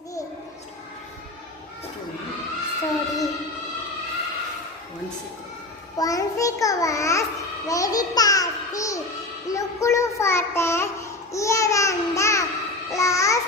Story. Once ago was very thirsty. Looked for the ear and the glass